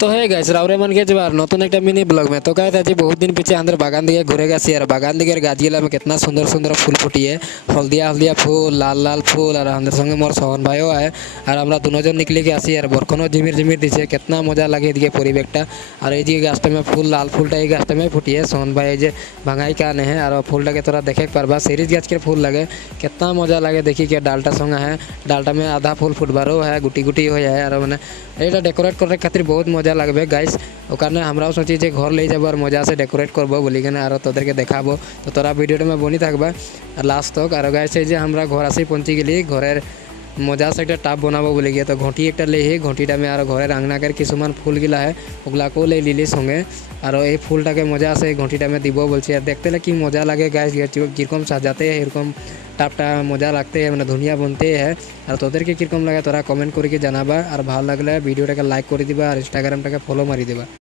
तो है गाइस रावरे मन के जवार नतून एक मिनी ब्लॉग में तो गाइस आज बहुत दिन पीछे अंदर बागान दिखे घुरे गए और बागान दिखे गाजिला में कितना सुंदर सुंदर फूल फुटी है। हल्दिया हल्दिया फूल लाल लाल फूल और अंदर संगे मोर सोहन भाईओ है और हमारा दोनों जन निकले के आसी और बरखनो झिमिर झिमिर दिखे कितना मजा लगे दिखे परिवेकटा। और ये गाछटा में फूल लाल फूलटा ये गाछटा में फुटी है सोहन भाई जे भांगाई काने है और फूलटा के तोरा देखे पारबा सीरीज गाछ के फूल लगे कितना मजा लगे देखी के डालटा संगा है डालटा में आधा फूल फुटबारो है गुटी गुटी हो है और मैंने ये डेकोरेट करने खातिर बहुत मजा लगबे गाइस ओकाने हमराও सोची जे घर ले যাব আর মজা से डेकोरेट করব বলি কেন আর তোদেরকে দেখাবো তো তোরা ভিডিওটা মে বনি থাকবা লাস্ট तक আর গাইস এই যে আমরা ঘর আসি পৌঁছি গেলি ঘরের মজা से একটা টাপ বানাবো বলি গিয়ে তো ঘটি একটা লে হে ঘটিটা মে আর ঘরের আংনাকের কিছুমান ফুল গিলা है ওগুলাকেও ले লিলি সঙ্গে আর এই ফুলটাকে মজা আছে ঘটিটা মে দিব বলছি আর দেখতে কি মজা লাগে গাইস কিরকম সাজাতে हैं এরকম টাপটা মজা লাগতে है মানে ধুনিয়া बनते हैं আর তোদেরকে কিরকম লাগে তোরা কমেন্ট করে জানাবা আর ভালো লাগলে ভিডিওটাকে লাইক করে দিবা আর ইনস্টাগ্রামটাকে ফলো মারি দিবা।